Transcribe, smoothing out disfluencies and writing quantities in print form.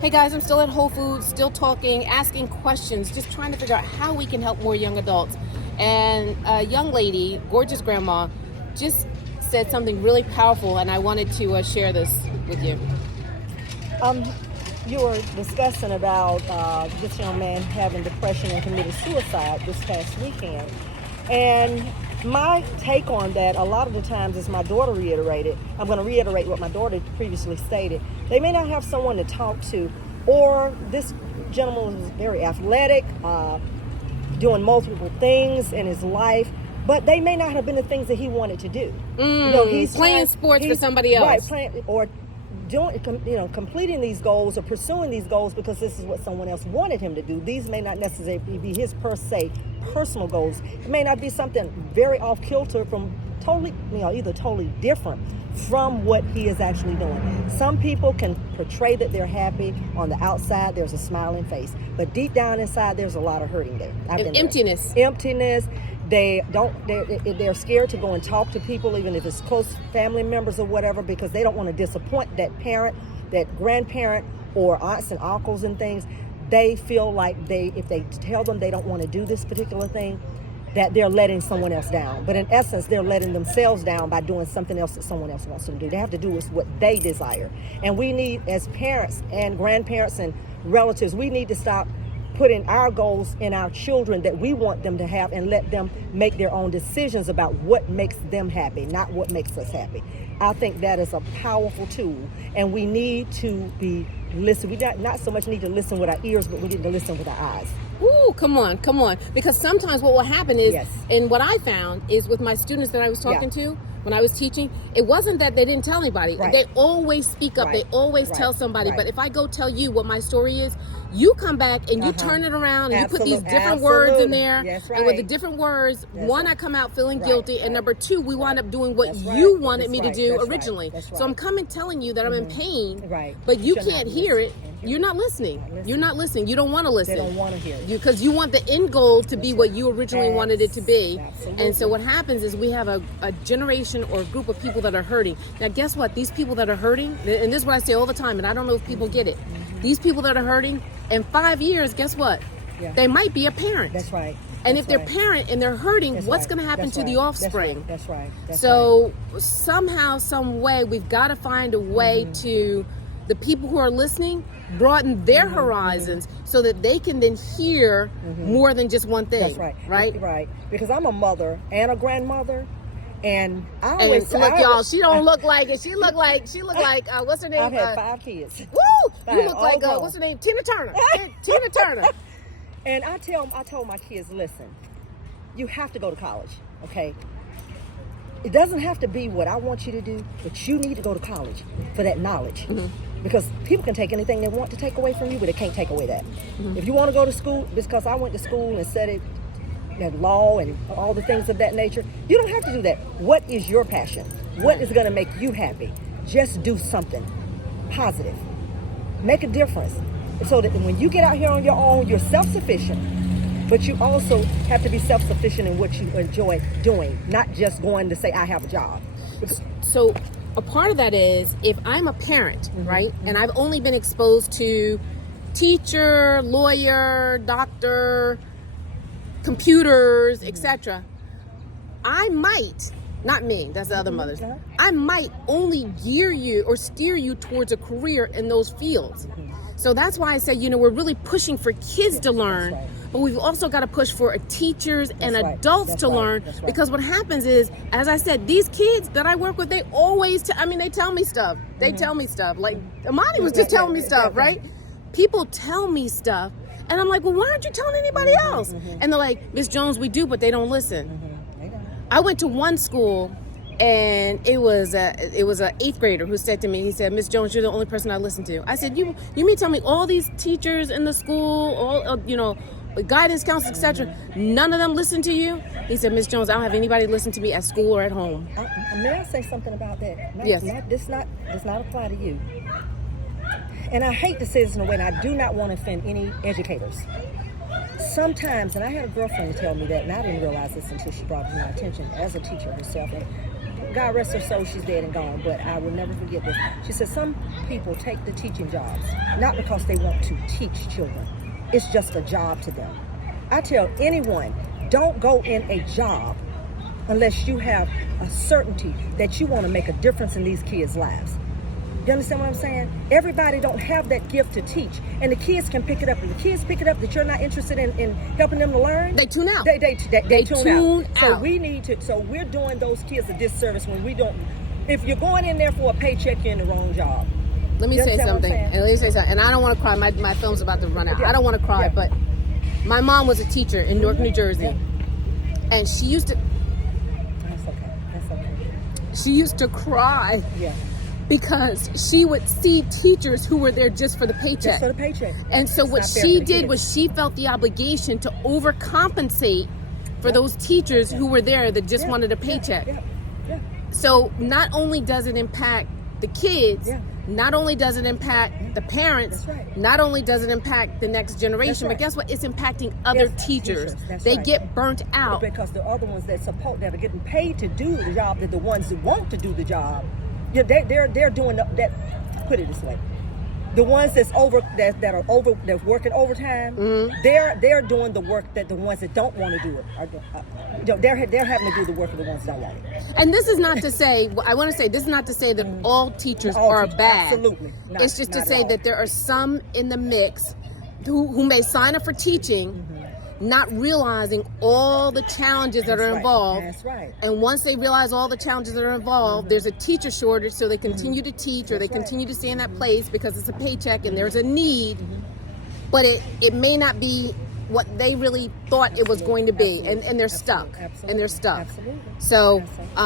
Hey guys, I'm still at Whole Foods, still talking, asking questions, just trying to figure out how we can help more young adults. And a young lady, gorgeous grandma, just said something really powerful, and I wanted to share this with you. You were discussing about this young man having depression and committed suicide this past weekend. And my take on that, a lot of the times, as my daughter reiterated, I'm going to reiterate what my daughter previously stated. They may not have someone to talk to, or this gentleman was very athletic, doing multiple things in his life, but they may not have been the things that he wanted to do. He's playing sports for somebody else. Right, or doing, completing these goals or pursuing these goals because this is what someone else wanted him to do. These may not necessarily be his per se personal goals. It may not be something very off kilter from totally, either totally different from what he is actually doing. Some people can portray that they're happy. On the outside, there's a smiling face, but deep down inside, there's a lot of hurting there. Emptiness. Emptiness. They're scared to go and talk to people, even if it's close family members or whatever, because they don't want to disappoint that parent, that grandparent, or aunts and uncles and things. They feel like if they tell them they don't want to do this particular thing, that they're letting someone else down. But in essence, they're letting themselves down by doing something else that someone else wants them to do. They have to do with what they desire. And we need, as parents and grandparents and relatives, we need to stop putting our goals in our children that we want them to have and let them make their own decisions about what makes them happy, not what makes us happy. I think that is a powerful tool, and we need to be listen. We not so much need to listen with our ears, but we need to listen with our eyes. Ooh, come on. Because sometimes what will happen is, Yes. and what I found is with my students that I was talking to, when I was teaching, it wasn't that they didn't tell anybody. Right. They always speak up. Right. They always tell somebody. Right. But if I go tell you what my story is, you come back and you turn it around and you put these different words in there. Yes, And with the different words, one, I come out feeling guilty. And number two, we wind up doing what you wanted me to do originally. So I'm coming telling you that I'm in pain, but you can't hear it. You're not listening. You're not listening. You don't want to listen. They don't want to hear it. Because you want the end goal to be what you originally wanted it to be. Absolutely. And so what happens is we have a generation or a group of people that are hurting. Now, guess what? These people that are hurting, and this is what I say all the time, and I don't know if people get it. These people that are hurting, in 5 years, guess what? Yeah. They might be a parent. That's right. And if they're parent and they're hurting, what's going to happen to the offspring? That's right. So somehow, some way, we've got to find a way to the people who are listening, broaden their horizons so that they can then hear more than just one thing. That's right. Right. Because I'm a mother and a grandmother, and I And always look, y'all, she don't look like it. She look like what's her name? I've had 5 kids. Woo! You 5, look like all what's her name? Tina Turner. Tina Turner. And I told my kids, listen, you have to go to college, okay? It doesn't have to be what I want you to do, but you need to go to college for that knowledge. Because people can take anything they want to take away from you, but they can't take away that. If you want to go to school, because I went to school and studied law and all the things of that nature, you don't have to do that. What is your passion? What is going to make you happy? Just do something positive. Make a difference. So that when you get out here on your own, you're self-sufficient, but you also have to be self-sufficient in what you enjoy doing, not just going to say, I have a job. So a part of that is if I'm a parent, right, and I've only been exposed to teacher, lawyer, doctor, computers, etc., I might, not me, that's the other mothers, I might only gear you or steer you towards a career in those fields. So that's why I say, we're really pushing for kids to learn, but we've also got to push for teachers and adults to learn, because what happens is, as I said, these kids that I work with, they always, they tell me stuff. They tell me stuff. Like Amani was just telling me stuff, right? People tell me stuff, and I'm like, well, why aren't you telling anybody else? And they're like, Miss Jones, we do, but they don't listen. I went to one school, and it was a 8th grader who said to me, he said, Miss Jones, you're the only person I listen to. I said, you mean tell me all these teachers in the school, all guidance counselors, etc., none of them listen to you? He said, Miss Jones, I don't have anybody listen to me at school or at home. May I say something about that? Yes. This does not apply to you. And I hate to say this in a way, and I do not want to offend any educators. Sometimes, and I had a girlfriend tell me that, and I didn't realize this until she brought it to my attention as a teacher herself. And God rest her soul, she's dead and gone, but I will never forget this. She said, some people take the teaching jobs, not because they want to teach children. It's just a job to them. I tell anyone, don't go in a job unless you have a certainty that you want to make a difference in these kids' lives. You understand what I'm saying? Everybody don't have that gift to teach, and the kids can pick it up. If the kids pick it up that you're not interested in helping them to learn, They tune out. They tune out. So out. we need to. So we're doing those kids a disservice when we don't. If you're going in there for a paycheck, you're in the wrong job. Let me You say understand what I'm something. saying? And let me say something. And I don't want to cry. My film's about to run out. Yeah. I don't want to cry, Yeah. but my mom was a teacher in Newark, New Jersey, and she used to. That's okay. That's okay. She used to cry Yeah. because she would see teachers who were there just for the paycheck. Just for the paycheck. And so It's what not fair she for the did kids. was she felt the obligation to overcompensate for those teachers who were there that just Yeah. wanted a paycheck. Yeah. Yeah. So not only does it impact the kids, Yeah. not only does it impact the parents, That's right. not only does it impact the next generation, That's right. but guess what? It's impacting other Yes, teachers. That's They right. get burnt out. Because the other ones that are getting paid to do the job, that the ones that want to do the job, yeah, they're doing that. Put it this way, the ones that's working overtime, they're doing the work that the ones that don't want to do it are doing. They're having to do the work of the ones that don't want it. And this is not to say, I want to say, this is not to say that all teachers All are teachers, bad. absolutely not, It's just to not at say all. that there are some in the mix who may sign up for teaching, not realizing all the challenges that That's are right. involved. That's right. And once they realize all the challenges that are involved, there's a teacher shortage, so they continue to teach or they That's right. continue to stay in that place because it's a paycheck and there's a need. But it may not be what they really thought it was going to be, and they're stuck. Absolutely. And they're stuck. Absolutely. So Absolutely.